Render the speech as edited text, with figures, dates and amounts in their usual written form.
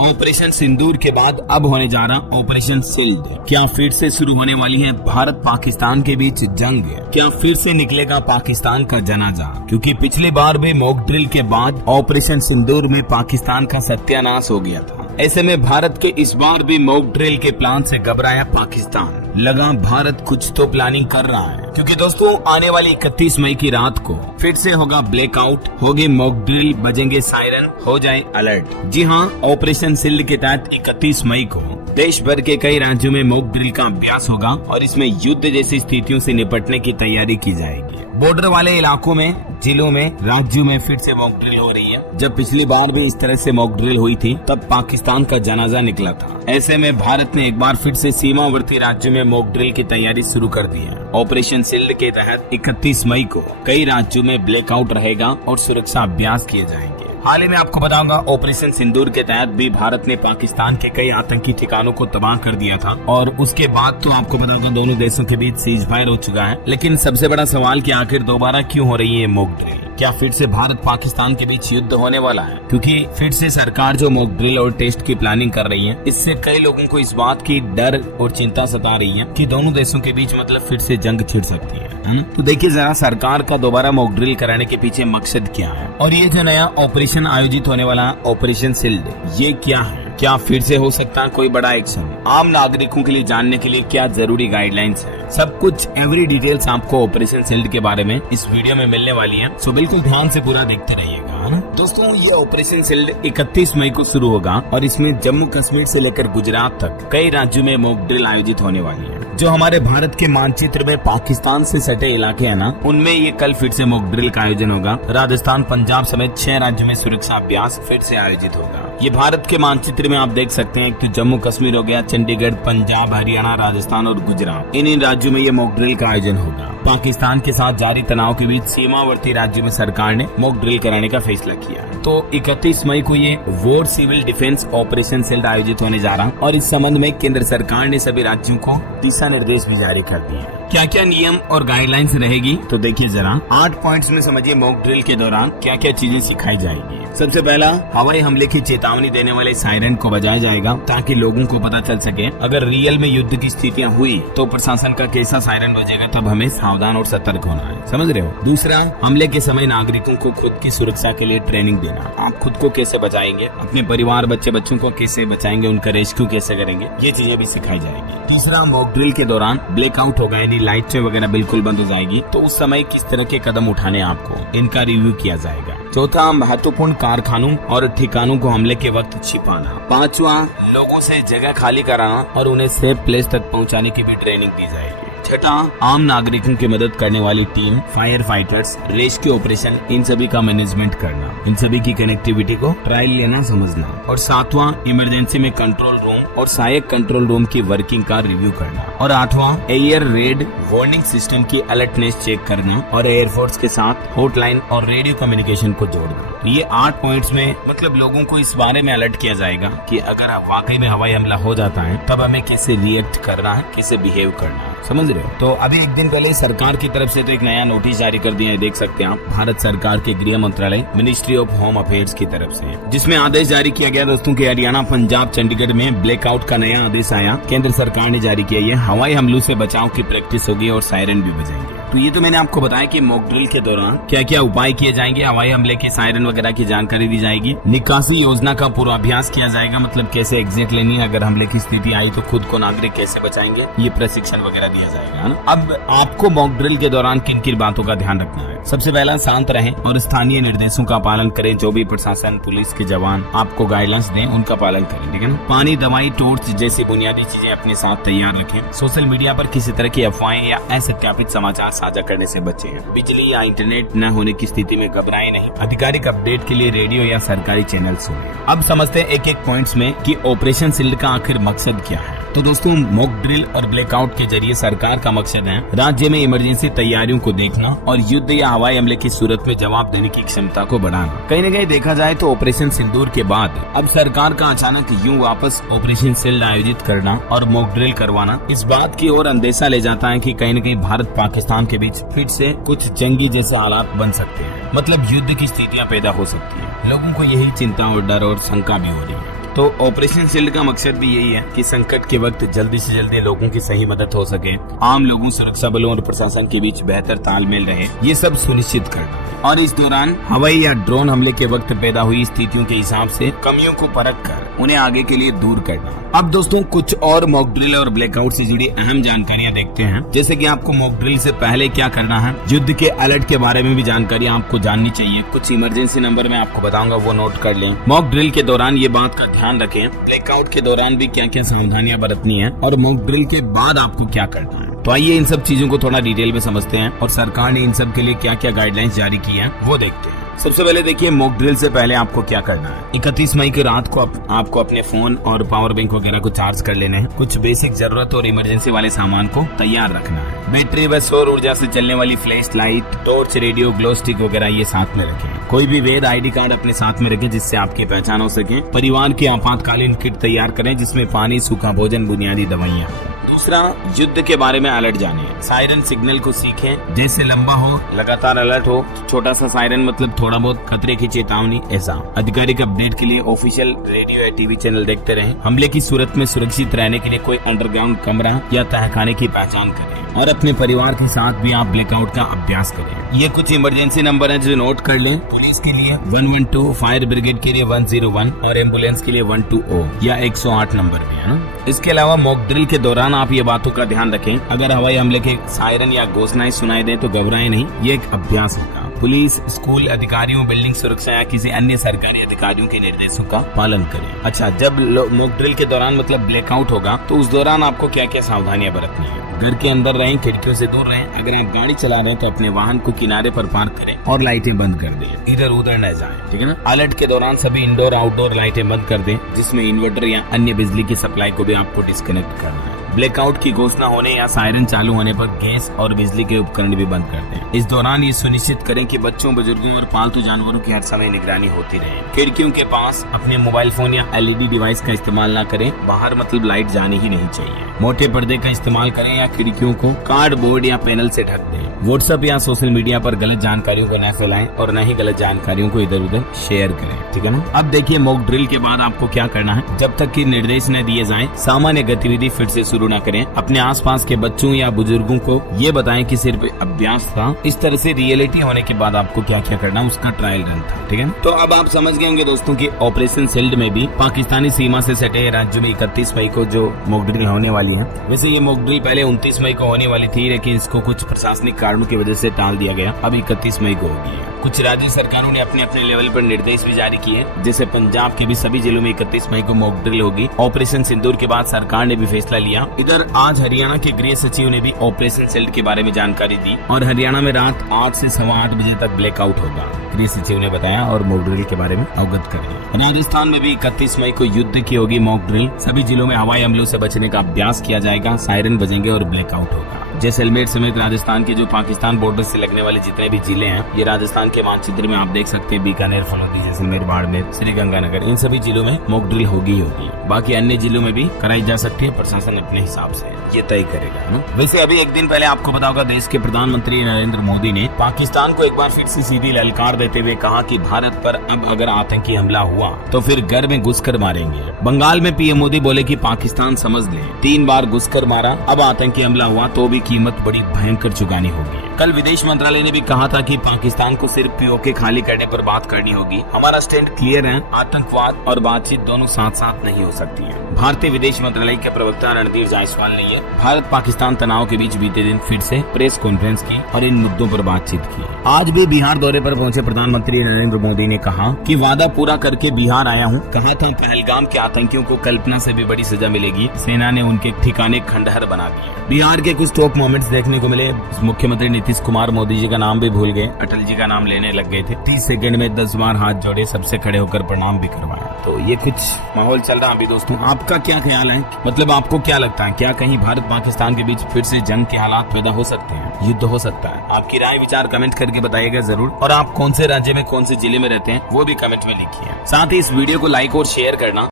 Operation सिंदूर के बाद अब होने जा रहा ऑपरेशन शील्ड। क्या फिर से शुरू होने वाली है भारत पाकिस्तान के बीच जंग? क्या फिर से निकलेगा पाकिस्तान का जनाजा? क्योंकि पिछली बार भी मॉक ड्रिल के बाद ऑपरेशन सिंदूर में पाकिस्तान का सत्यानाश हो गया था। ऐसे में भारत के इस बार भी मॉक ड्रिल के प्लान से घबराया पाकिस्तान। लगा भारत कुछ तो प्लानिंग कर रहा है, क्योंकि दोस्तों आने वाली 31 मई की रात को फिर से होगा ब्लैकआउट, होगी मॉक ड्रिल, बजेंगे सायरन, हो जाए अलर्ट। जी हाँ, ऑपरेशन शील्ड के तहत 31 मई को देश भर के कई राज्यों में मॉक ड्रिल का अभ्यास होगा और इसमें युद्ध जैसी स्थितियों से निपटने की तैयारी की जाएगी। बॉर्डर वाले इलाकों में, जिलों में, राज्यों में फिर से मॉक ड्रिल हो रही है। जब पिछली बार भी इस तरह से मॉक ड्रिल हुई थी तब पाकिस्तान का जनाजा निकला था। ऐसे में भारत ने एक बार फिर से सीमावर्ती राज्यों में मॉक ड्रिल की तैयारी शुरू कर दी है। ऑपरेशन शील्ड के तहत 31 मई को कई राज्यों में ब्लैकआउट रहेगा और सुरक्षा अभ्यास किए जाएंगे। हाल ही में आपको बताऊंगा, ऑपरेशन सिंदूर के तहत भी भारत ने पाकिस्तान के कई आतंकी ठिकानों को तबाह कर दिया था और उसके बाद तो आपको बताऊंगा दोनों देशों के बीच सीज फायर हो चुका है। लेकिन सबसे बड़ा सवाल कि आखिर दोबारा क्यों हो रही है मॉक ड्रिल? क्या फिर से भारत पाकिस्तान के बीच युद्ध होने वाला है? क्योंकि फिर से सरकार जो मॉक ड्रिल और टेस्ट की प्लानिंग कर रही है, इससे कई लोगों को इस बात की डर और चिंता सता रही है कि दोनों देशों के बीच मतलब फिर से जंग छिड़ सकती है ना? तो देखिए जरा, सरकार का दोबारा मॉक ड्रिल कराने के पीछे मकसद क्या है और ये जो नया ऑपरेशन आयोजित होने वाला ऑपरेशन शील्ड, ये क्या है? क्या फिर से हो सकता है कोई बड़ा एक्शन? आम नागरिकों के लिए जानने के लिए क्या जरूरी गाइडलाइंस है, सब कुछ एवरी डिटेल्स आपको ऑपरेशन शील्ड के बारे में इस वीडियो में मिलने वाली है। सो बिल्कुल ध्यान से पूरा देखते रहिएगा, है ना? दोस्तों, ये ऑपरेशन शील्ड 31 मई को शुरू होगा और इसमें जम्मू कश्मीर से लेकर गुजरात तक कई राज्यों में मॉक ड्रिल आयोजित होने वाली है। जो हमारे भारत के मानचित्र में पाकिस्तान से सटे इलाके हैं ना, उनमें ये कल फिर से मॉक ड्रिल का आयोजन होगा। राजस्थान, पंजाब समेत 6 राज्यों में सुरक्षा अभ्यास फिर से आयोजित होगा। ये भारत के मानचित्र में आप देख सकते हैं कि जम्मू कश्मीर हो गया, चंडीगढ़, पंजाब, हरियाणा, राजस्थान और गुजरात, इन राज्यों में ये मॉक ड्रिल का आयोजन होगा। पाकिस्तान के साथ जारी तनाव के बीच सीमावर्ती राज्यों में सरकार ने मॉक ड्रिल कराने का फैसला किया। तो 31 मई को ये war civil defence operation shield आयोजित होने जा रहा और इस संबंध में केंद्र सरकार ने सभी राज्यों को दिशा निर्देश भी जारी कर दिए हैं। क्या क्या नियम और गाइडलाइंस रहेगी, तो देखिए जरा 8 पॉइंट्स में समझिए मॉक ड्रिल के दौरान क्या क्या चीजें सिखाई जाएगी। सबसे पहला, हवाई हमले की चेतावनी देने वाले सायरन को बजाया जाएगा ताकि लोगों को पता चल सके अगर रियल में युद्ध की स्थितियां हुई तो प्रशासन का कैसा सायरन बजेगा, तब हमें सावधान और सतर्क होना है। समझ रहे हो? दूसरा, हमले के समय नागरिकों को खुद की सुरक्षा के लिए ट्रेनिंग देना। आप खुद को कैसे बचाएंगे, अपने परिवार, बच्चों को कैसे बचाएंगे, उनका रेस्क्यू कैसे करेंगे, ये चीजें भी सिखाई जाएगी। तीसरा, मॉक ड्रिल के दौरान ब्लैकआउट होगा, यानी लाइटें वगैरह बिल्कुल बंद हो जाएगी, तो उस समय किस तरह के कदम उठाने आपको, इनका रिव्यू किया जाएगा। चौथा, महत्वपूर्ण कारखानों और ठिकानों को हमले के वक्त छिपाना। पांचवा, लोगों से जगह खाली कराना और उन्हें सेफ प्लेस तक पहुंचाने की भी ट्रेनिंग दी जाएगी। छठा, आम नागरिकों की मदद करने वाली team, fire fighters, rescue operation, इन सभी का मैनेजमेंट करना, इन सभी की कनेक्टिविटी को ट्रायल लेना, समझना। और सातवां, इमरजेंसी में कंट्रोल रूम और सहायक कंट्रोल रूम की वर्किंग का रिव्यू करना। और आठवां, एयर रेड वार्निंग सिस्टम की अलर्टनेस चेक करना और एयरफोर्स के साथ हॉटलाइन और रेडियो कम्युनिकेशन को जोड़ना। तो ये 8 पॉइंट्स में मतलब लोगों को इस बारे में अलर्ट किया जाएगा कि अगर वाकई में हवाई हमला हो जाता है तब हमें कैसे रिएक्ट करना है, कैसे बिहेव करना है। समझ रहे हो? तो अभी एक दिन पहले सरकार की तरफ से तो एक नया नोटिस जारी कर दिया है, देख सकते हैं आप, भारत सरकार के गृह मंत्रालय, मिनिस्ट्री ऑफ होम अफेयर्स की तरफ से, जिसमें आदेश जारी किया गया दोस्तों कि हरियाणा, पंजाब, चंडीगढ़ में ब्लैकआउट का नया आदेश आया, केंद्र सरकार ने जारी किया। है हवाई हमलों से बचाव की प्रैक्टिस होगी और सायरन भी बजेंगे। तो ये तो मैंने आपको बताया कि मॉक ड्रिल के दौरान क्या क्या उपाय किए जाएंगे, हवाई हमले के सायरन वगैरह की जानकारी दी जाएगी, निकासी योजना का पूर्वाभ्यास किया जाएगा, मतलब कैसे एग्जिट लेनी है अगर हमले की स्थिति आई तो खुद को नागरिक कैसे बचाएंगे, ये प्रशिक्षण वगैरह दिया जाएगा, है ना? अब आपको मॉक ड्रिल के दौरान किन किन बातों का ध्यान रखना है। सबसे पहला, शांत रहें और स्थानीय निर्देशों का पालन करें। जो भी प्रशासन, पुलिस के जवान आपको गाइडलाइंस दें उनका पालन करें, ठीक है ना? पानी, दवाई, टॉर्च जैसी बुनियादी चीजें अपने साथ तैयार रखें। सोशल मीडिया पर किसी तरह की अफवाहें या असत्यापित समाचार साझा करने से बचें। बिजली या इंटरनेट न होने की स्थिति में घबराएं नहीं। आधिकारिक अपडेट के लिए रेडियो या सरकारी चैनल सुनें। अब समझते हैं एक एक पॉइंट्स में कि ऑपरेशन शील्ड का आखिर मकसद क्या है। तो दोस्तों, मॉक ड्रिल और ब्लैकआउट के जरिए सरकार का मकसद है राज्य में इमरजेंसी तैयारियों को देखना और युद्ध या हवाई हमले की सूरत में जवाब देने की क्षमता को बढ़ाना। कहीं न कहीं देखा जाए तो ऑपरेशन सिंदूर के बाद अब सरकार का अचानक यूं वापस ऑपरेशन शील्ड आयोजित करना और मॉक ड्रिल करवाना इस बात की ओर अंदेशा ले जाता है कि कहीं न कहीं भारत पाकिस्तान के बीच फिर से कुछ जंगी जैसे हालात बन सकते हैं, मतलब युद्ध की स्थितियां पैदा हो सकती है। लोगों को यही चिंता और डर और शंका भी हो रही है। तो ऑपरेशन शील्ड का मकसद भी यही है कि संकट के वक्त जल्दी से जल्दी लोगों की सही मदद हो सके, आम लोगों, सुरक्षा बलों और प्रशासन के बीच बेहतर तालमेल रहे, ये सब सुनिश्चित करना। और इस दौरान हवाई या ड्रोन हमले के वक्त पैदा हुई स्थितियों के हिसाब से कमियों को परख कर उन्हें आगे के लिए दूर करना। अब दोस्तों कुछ और मॉक ड्रिल और ब्लैकआउट से जुड़ी अहम जानकारियां देखते हैं। जैसे कि आपको मॉक ड्रिल से पहले क्या करना है, युद्ध के अलर्ट के बारे में भी जानकारी आपको जाननी चाहिए। कुछ इमरजेंसी नंबर मैं आपको बताऊंगा, वो नोट कर लें। मॉक ड्रिल के दौरान ये बात का ध्यान रखें, ब्लैकआउट के दौरान भी क्या क्या सावधानियां बरतनी है और मॉक ड्रिल के बाद आपको क्या करना है। तो आइए इन सब चीजों को थोड़ा डिटेल में समझते हैं और सरकार ने इन सब के लिए क्या क्या गाइडलाइंस जारी की है वो देखते हैं। सबसे पहले देखिए मॉक ड्रिल से पहले आपको क्या करना है। 31 मई की रात को आपको अपने फोन और पावर बैंक वगैरह को चार्ज कर लेने हैं। कुछ बेसिक जरूरत और इमरजेंसी वाले सामान को तैयार रखना है। बैटरी व सौर ऊर्जा से चलने वाली flash light, torch, radio, glow stick वगैरह ये साथ में रखें। कोई भी वैध ID कार्ड अपने साथ में रखें जिससे आपकी पहचान हो सके। परिवार की आपातकालीन किट तैयार करें जिसमें पानी, सूखा भोजन, बुनियादी दवाइयाँ। दूसरा, युद्ध के बारे में अलर्ट जानिए। सायरन सिग्नल को सीखें, जैसे लंबा हो, लगातार अलर्ट हो। छोटा सा सायरन मतलब थोड़ा बहुत खतरे की चेतावनी, ऐसा। आधिकारिक अपडेट के लिए ऑफिशियल रेडियो या TV चैनल देखते रहें। हमले की सूरत में सुरक्षित रहने के लिए कोई अंडरग्राउंड कमरा या तहखाने की पहचान करें और अपने परिवार के साथ भी आप ब्लैकआउट का अभ्यास करें। ये कुछ इमरजेंसी नंबर हैं जो नोट कर लें। पुलिस के लिए 112, फायर ब्रिगेड के लिए 101 और एम्बुलेंस के लिए 120 या 108 नंबर भी है ना। इसके अलावा मॉक ड्रिल के दौरान आप ये बातों का ध्यान रखें, अगर हवाई हमले के सायरन या घोषणाएं सुनाई दे तो घबराएं नहीं, ये एक अभ्यास होगा। पुलिस, स्कूल अधिकारियों, बिल्डिंग सुरक्षा या किसी अन्य सरकारी अधिकारियों के निर्देशों का पालन करें। अच्छा, जब मॉक ड्रिल के दौरान मतलब ब्लैकआउट होगा तो उस दौरान आपको क्या क्या सावधानियां बरतनी है। घर के अंदर रहें, खिड़कियों से दूर रहें। अगर आप गाड़ी चला रहे हैं तो अपने वाहन को किनारे पर पार्क करें और लाइटें बंद कर दें, इधर उधर न जाएं, ठीक है ना। अलर्ट के दौरान सभी इंडोर आउटडोर लाइटें बंद कर दें, जिसमें इन्वर्टर या अन्य बिजली की सप्लाई को भी आपको डिस्कनेक्ट करना है। ब्लैकआउट की घोषणा होने या सायरन चालू होने पर गैस और बिजली के उपकरण भी बंद कर दें। इस दौरान ये सुनिश्चित करें कि बच्चों, बुजुर्गों और पालतू जानवरों की हर समय निगरानी होती रहे। खिड़कियों के पास अपने मोबाइल फोन या LED डिवाइस का इस्तेमाल न करें। बाहर मतलब लाइट जानी ही नहीं चाहिए। मोटे पर्दे का इस्तेमाल करें या खिड़कियों को कार्डबोर्ड या पैनल से ढक दें। व्हाट्सएप या सोशल मीडिया पर गलत जानकारियों को न फैलाएं और न ही गलत जानकारियों को इधर उधर शेयर करें, ठीक है ना। अब देखिए मॉक ड्रिल के बाद आपको क्या करना है। जब तक कि निर्देश न दिए जाएं, सामान्य गतिविधि फिर से शुरू न करें। अपने आसपास के बच्चों या बुजुर्गों को ये बताएं कि सिर्फ अभ्यास था। इस तरह से रियलिटी होने के बाद आपको क्या क्या करना उसका ट्रायल रन था, ठीक है। तो अब आप समझ गए होंगे दोस्तों कि ऑपरेशन शील्ड में भी पाकिस्तानी सीमा से सटे राज्यों में 31 मई को जो मॉक ड्रिल होने वाली है। वैसे ये मॉक ड्रिल पहले 29 मई को होने वाली थी, लेकिन इसको कुछ प्रशासनिक कारणों की वजह से टाल दिया गया। अब 31 मई को होगी। कुछ राज्य सरकारों ने अपने अपने लेवल पर निर्देश भी जारी किए, जैसे पंजाब के भी सभी जिलों में 31 मई को मॉक ड्रिल होगी। ऑपरेशन सिंदूर के बाद सरकार ने भी फैसला लिया। इधर आज हरियाणा के गृह सचिव ने भी ऑपरेशन शील्ड के बारे में जानकारी दी और हरियाणा में रात 8 से 8:15 बजे तक ब्लैकआउट होगा, गृह सचिव ने बताया और मॉक ड्रिल के बारे में अवगत करें। राजस्थान में भी 31 मई को युद्ध की होगी मॉक ड्रिल। सभी जिलों में हवाई हमलों से बचने का अभ्यास किया जाएगा, सायरन बजेंगे और ब्लैकआउट होगा। जैसलमेर समेत राजस्थान के जो पाकिस्तान बॉर्डर से लगने वाले जितने भी जिले हैं, ये राजस्थान के मानचित्र में आप देख सकते हैं। बीकानेर, फलोदी, जैसलमेर, बाड़मेर, श्रीगंगानगर, इन सभी जिलों में मॉक ड्रिल होगी। बाकी अन्य जिलों में भी कराई जा सकती है, प्रशासन अपने हिसाब से ये तय करेगा। वैसे अभी एक दिन पहले आपको पता होगा देश के प्रधानमंत्री नरेंद्र मोदी ने पाकिस्तान को एक बार फिर से सीधी ललकार देते हुए कहा कि भारत पर अब अगर आतंकी हमला हुआ तो फिर घर में घुसकर मारेंगे। बंगाल में PM मोदी बोले कि पाकिस्तान समझ ले, 3 बार घुसकर मारा, अब आतंकी हमला हुआ तो भी कीमत बड़ी भयंकर चुकानी होगी। कल विदेश मंत्रालय ने भी कहा था कि पाकिस्तान को सिर्फ POK खाली करने पर बात करनी होगी। हमारा स्टैंड क्लियर है, आतंकवाद और बातचीत दोनों साथ साथ नहीं हो सकती है। भारतीय विदेश मंत्रालय के प्रवक्ता रणधीर जायसवाल ने भारत पाकिस्तान तनाव के बीच बीते दिन फिर से प्रेस कॉन्फ्रेंस की और इन मुद्दों पर बातचीत की। आज भी बिहार दौरे पर पहुंचे प्रधानमंत्री नरेंद्र मोदी ने कहा कि वादा पूरा करके बिहार आया हूं। कहा था पहलगाम के आतंकियों को कल्पना से भी बड़ी सजा मिलेगी। सेना ने उनके ठिकाने खंडहर बना दिए। बिहार के कुछ टॉप मोमेंट्स देखने को मिले। मुख्यमंत्री नीतीश कुमार मोदी जी का नाम भी भूल गए, अटल जी का नाम लेने लग गए थे। 30 सेकंड में 10 बार हाथ जोड़े, सबसे खड़े होकर प्रणाम भी करवाया। तो ये कुछ माहौल चल रहा अभी दोस्तों। आपका क्या ख्याल है, मतलब आपको क्या लगता है, क्या कहीं भारत पाकिस्तान के बीच फिर से जंग के हालात पैदा हो सकते हैं, युद्ध हो सकता है? आपकी राय विचार कमेंट करके बताइएगा जरूर। और आप कौन से राज्य में, कौन से जिले में रहते हैं वो भी कमेंट में लिखिए। साथ ही इस वीडियो को लाइक और शेयर करना